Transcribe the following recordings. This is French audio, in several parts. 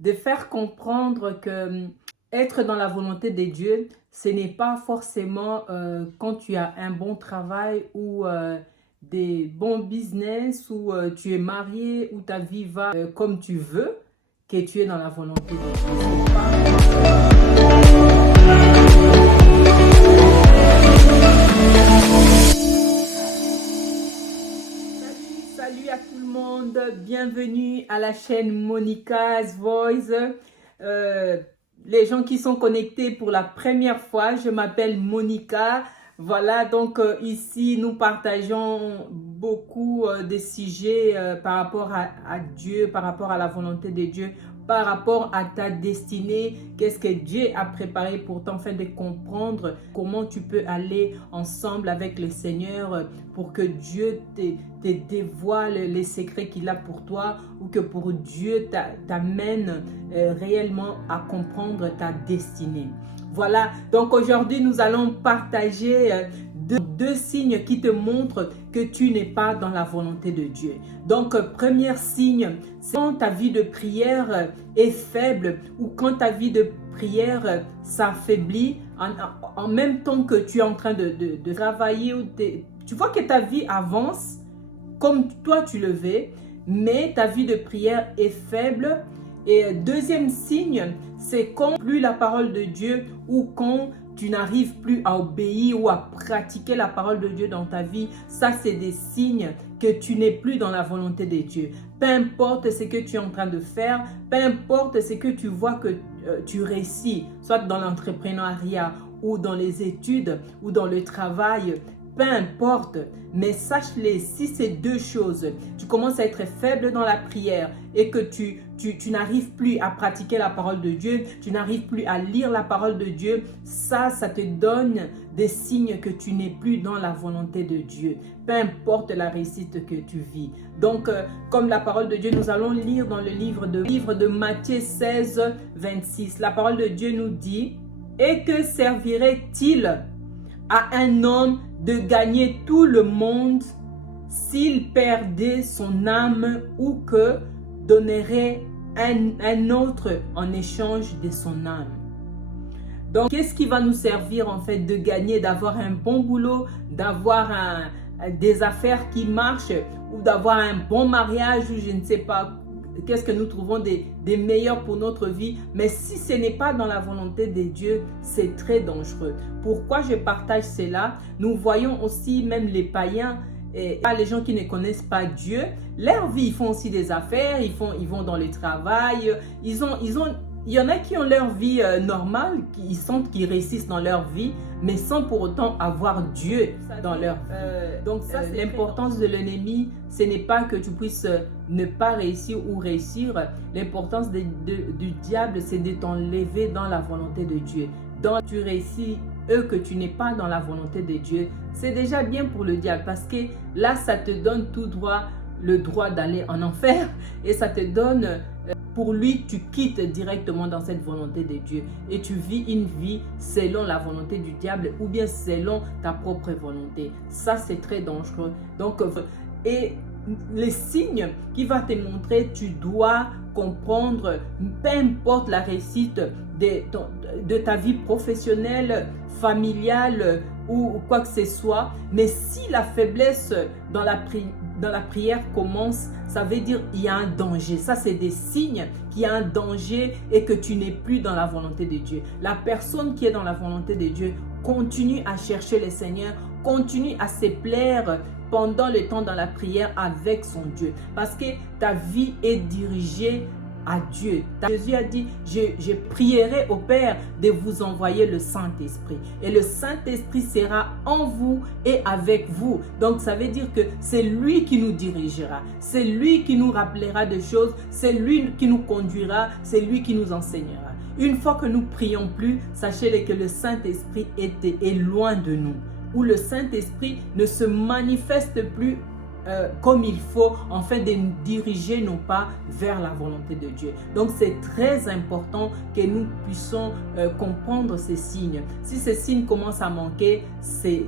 de faire comprendre que être dans la volonté de Dieu, ce n'est pas forcément quand tu as un bon travail ou des bons business ou tu es marié ou ta vie va comme tu veux que tu es dans la volonté de Dieu. Salut à tout le monde, bienvenue à la chaîne Monica's Voice. Les gens qui sont connectés pour la première fois, je m'appelle Monica. Voilà, donc ici nous partageons beaucoup de sujets par rapport à Dieu, par rapport à la volonté de Dieu, par rapport à ta destinée, qu'est-ce que Dieu a préparé pour toi, afin de comprendre comment tu peux aller ensemble avec le Seigneur pour que Dieu te dévoile les secrets qu'il a pour toi, ou que pour Dieu t'amène réellement à comprendre ta destinée. Voilà, donc aujourd'hui nous allons partager deux signes qui te montrent que tu n'es pas dans la volonté de Dieu. Donc, premier signe, c'est quand ta vie de prière est faible ou quand ta vie de prière s'affaiblit en même temps que tu es en train de travailler. Tu vois que ta vie avance comme toi tu le veux, mais ta vie de prière est faible. Et deuxième signe, c'est quand plus la parole de Dieu ou quand tu n'arrives plus à obéir ou à pratiquer la parole de Dieu dans ta vie. Ça, c'est des signes que tu n'es plus dans la volonté de Dieu. Peu importe ce que tu es en train de faire, peu importe ce que tu vois que tu réussis, soit dans l'entrepreneuriat ou dans les études ou dans le travail, peu importe, mais sache-les, si ces deux choses, tu commences à être faible dans la prière et que tu n'arrives plus à pratiquer la parole de Dieu, tu n'arrives plus à lire la parole de Dieu, ça te donne des signes que tu n'es plus dans la volonté de Dieu, peu importe la réussite que tu vis. Donc, comme la parole de Dieu, nous allons lire dans le livre de Matthieu 16, 26. La parole de Dieu nous dit, « Et que servirait-il à un homme de gagner tout le monde s'il perdait son âme, ou que donnerait un autre en échange de son âme? » Donc, qu'est-ce qui va nous servir en fait de gagner, d'avoir un bon boulot, d'avoir des affaires qui marchent, ou d'avoir un bon mariage, ou je ne sais pas qu'est-ce que nous trouvons des meilleurs pour notre vie, mais si ce n'est pas dans la volonté de Dieu, c'est très dangereux. Pourquoi je partage cela? Nous voyons aussi même les païens et les gens qui ne connaissent pas Dieu, leur vie, ils font aussi des affaires, ils vont dans le travail, il y en a qui ont leur vie normale, ils sentent qu'ils réussissent dans leur vie, mais sans pour autant avoir Dieu dans leur vie. Donc ça, c'est l'importance de l'ennemi. Ce n'est pas que tu puisses ne pas réussir ou réussir. L'importance du diable, c'est de t'enlever dans la volonté de Dieu. Donc tu réussis, que tu n'es pas dans la volonté de Dieu, c'est déjà bien pour le diable, parce que là, ça te donne tout droit, le droit d'aller en enfer, et ça te donne... Pour lui, tu quittes directement dans cette volonté de Dieu et tu vis une vie selon la volonté du diable ou bien selon ta propre volonté. Ça, c'est très dangereux. Donc, et les signes qui va te montrer, tu dois comprendre, peu importe la réussite de ta vie professionnelle, familiale ou quoi que ce soit, mais si la faiblesse dans la prière commence, ça veut dire qu'il y a un danger. Ça, c'est des signes qu'il y a un danger et que tu n'es plus dans la volonté de Dieu. La personne qui est dans la volonté de Dieu continue à chercher le Seigneur, continue à se plaire pendant le temps dans la prière avec son Dieu. Parce que ta vie est dirigée à Dieu. Jésus a dit, je prierai au Père de vous envoyer le Saint-Esprit. Et le Saint-Esprit sera en vous et avec vous. Donc ça veut dire que c'est lui qui nous dirigera. C'est lui qui nous rappellera des choses. C'est lui qui nous conduira. C'est lui qui nous enseignera. Une fois que nous prions plus, sachez que le Saint-Esprit est loin de nous. Où le Saint-Esprit ne se manifeste plus comme il faut, afin de nous diriger nos pas vers la volonté de Dieu. Donc c'est très important que nous puissions comprendre ces signes. Si ces signes commencent à manquer, c'est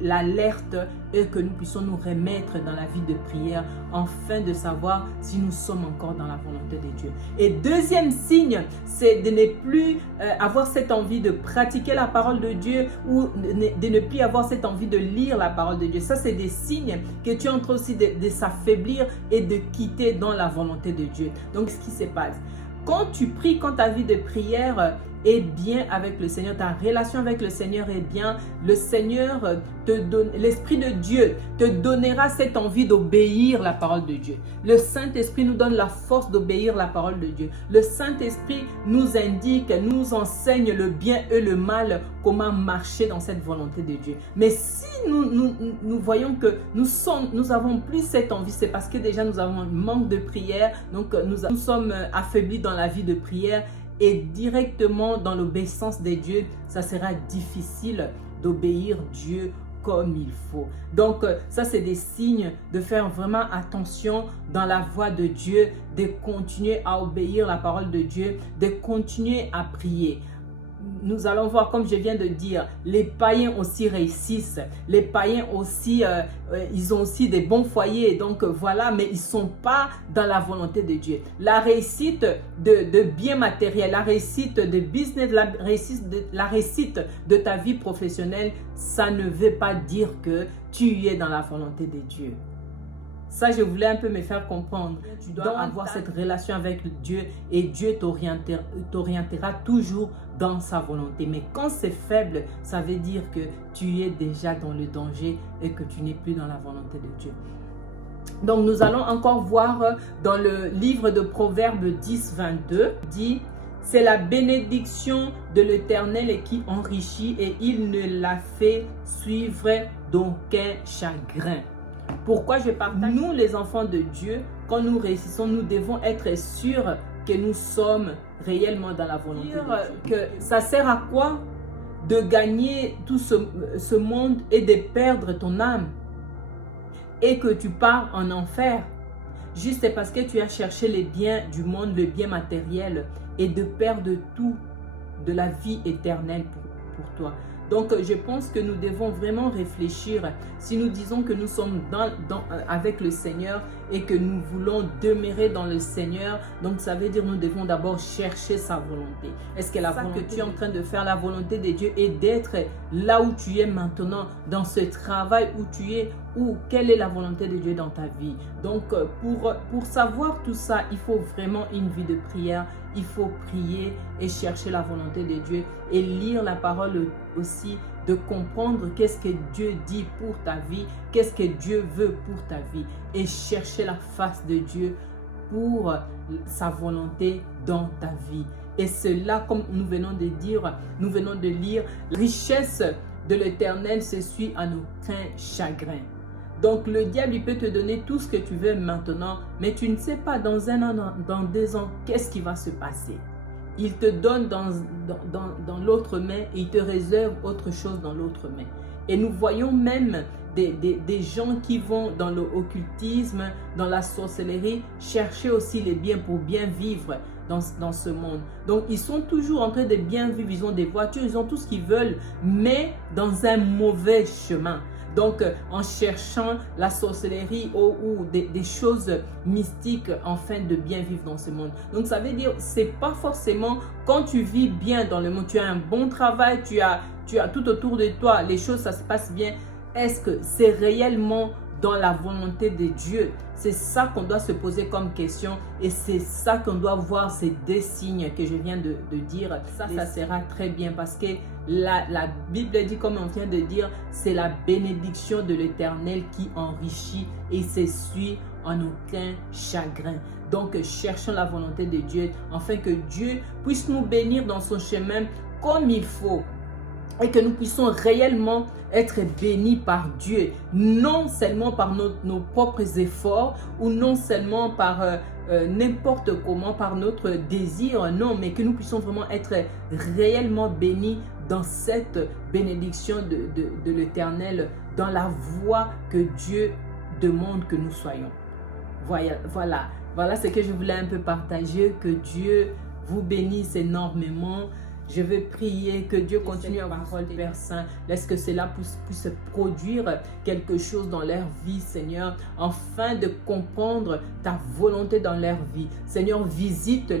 l'alerte et que nous puissions nous remettre dans la vie de prière afin de savoir si nous sommes encore dans la volonté de Dieu. Et deuxième signe, c'est de ne plus avoir cette envie de pratiquer la parole de Dieu ou de ne plus avoir cette envie de lire la parole de Dieu. Ça, c'est des signes que tu es en train aussi de s'affaiblir et de quitter dans la volonté de Dieu. Donc, ce qui se passe, quand tu pries, quand ta vie de prière est bien avec le Seigneur, ta relation avec le Seigneur est bien, le Seigneur te donne, l'Esprit de Dieu te donnera cette envie d'obéir la parole de Dieu. Le Saint-Esprit nous donne la force d'obéir la parole de Dieu. Le Saint-Esprit nous indique, nous enseigne le bien et le mal, comment marcher dans cette volonté de Dieu. Mais si nous voyons que nous avons plus cette envie, c'est parce que déjà nous avons un manque de prière, donc nous sommes affaiblis dans la vie de prière. Et directement dans l'obéissance de Dieu, ça sera difficile d'obéir Dieu comme il faut. Donc ça, c'est des signes de faire vraiment attention dans la voie de Dieu, de continuer à obéir la parole de Dieu, de continuer à prier. Nous allons voir, comme je viens de dire, les païens aussi réussissent. Les païens aussi, ils ont aussi des bons foyers. Donc voilà, mais ils ne sont pas dans la volonté de Dieu. La réussite de biens matériels, la réussite de business, la réussite de ta vie professionnelle, ça ne veut pas dire que tu es dans la volonté de Dieu. Ça, je voulais un peu me faire comprendre. Tu dois avoir cette relation avec Dieu et Dieu t'orientera toujours dans sa volonté. Mais quand c'est faible, ça veut dire que tu es déjà dans le danger et que tu n'es plus dans la volonté de Dieu. Donc, nous allons encore voir dans le livre de Proverbes 10, 22, dit « C'est la bénédiction de l'Éternel qui enrichit et il ne la fait suivre d'aucun chagrin. » Pourquoi je partage? Nous, les enfants de Dieu, quand nous réussissons, nous devons être sûrs que nous sommes réellement dans la volonté de Dieu. Que ça sert à quoi de gagner tout ce monde et de perdre ton âme et que tu pars en enfer juste parce que tu as cherché les biens du monde, le bien matériel et de perdre tout de la vie éternelle pour toi. Donc, je pense que nous devons vraiment réfléchir. Si nous disons que nous sommes avec le Seigneur et que nous voulons demeurer dans le Seigneur, donc ça veut dire que nous devons d'abord chercher sa volonté. Est-ce que la volonté que tu es en train de faire, la volonté de Dieu, est d'être là où tu es maintenant, dans ce travail où tu es, ou quelle est la volonté de Dieu dans ta vie? Donc, pour savoir tout ça, il faut vraiment une vie de prière. Il faut prier et chercher la volonté de Dieu et lire la parole aussi, de comprendre qu'est-ce que Dieu dit pour ta vie, qu'est-ce que Dieu veut pour ta vie et chercher la face de Dieu pour sa volonté dans ta vie. Et cela, comme nous venons de lire, la richesse de l'Éternel se suit en aucun chagrin. Donc le diable, il peut te donner tout ce que tu veux maintenant, mais tu ne sais pas dans un an, dans 2 ans, qu'est-ce qui va se passer. Il te donne dans l'autre main et il te réserve autre chose dans l'autre main. Et nous voyons même des gens qui vont dans l'occultisme, dans la sorcellerie, chercher aussi les biens pour bien vivre dans ce monde. Donc, ils sont toujours en train de bien vivre. Ils ont des voitures, ils ont tout ce qu'ils veulent, mais dans un mauvais chemin. Donc, en cherchant la sorcellerie ou des choses mystiques afin de bien vivre dans ce monde. Donc, ça veut dire, c'est pas forcément quand tu vis bien dans le monde, tu as un bon travail, tu as tout autour de toi, les choses, ça se passe bien. Est-ce que c'est réellement dans la volonté de Dieu? C'est ça qu'on doit se poser comme question et c'est ça qu'on doit voir, ces 2 signes que je viens de dire. Ça sera très bien parce que la Bible dit, comme on vient de dire, c'est la bénédiction de l'Éternel qui enrichit et s'essuie en aucun chagrin. Donc, cherchons la volonté de Dieu afin que Dieu puisse nous bénir dans son chemin comme il faut. Et que nous puissions réellement être bénis par Dieu, non seulement par nos propres efforts ou non seulement par n'importe comment, par notre désir, non, mais que nous puissions vraiment être réellement bénis dans cette bénédiction de l'Éternel, dans la voie que Dieu demande que nous soyons. Voilà ce que je voulais un peu partager. Que Dieu vous bénisse énormément. Je veux prier que Dieu continue à parole, Père Saint. Laisse que cela puisse produire quelque chose dans leur vie, Seigneur, afin de comprendre ta volonté dans leur vie. Seigneur, visite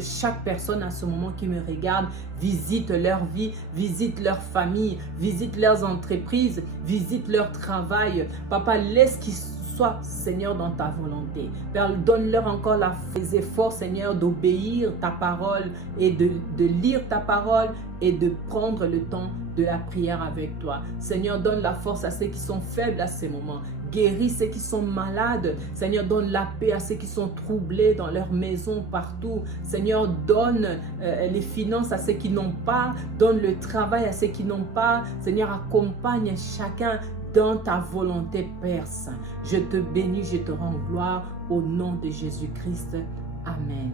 chaque personne à ce moment qui me regarde. Visite leur vie, visite leur famille, visite leurs entreprises, visite leur travail. Papa, laisse qu'ils sois, Seigneur, dans ta volonté. Père, donne-leur encore les efforts, Seigneur, d'obéir ta parole et de lire ta parole et de prendre le temps de la prière avec toi. Seigneur, donne la force à ceux qui sont faibles à ces moments. Guéris ceux qui sont malades. Seigneur, donne la paix à ceux qui sont troublés dans leur maison, partout. Seigneur, donne les finances à ceux qui n'ont pas. Donne le travail à ceux qui n'ont pas. Seigneur, accompagne chacun dans ta volonté, Père Saint. Je te bénis, je te rends gloire au nom de Jésus-Christ. Amen.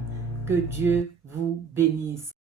Que Dieu vous bénisse.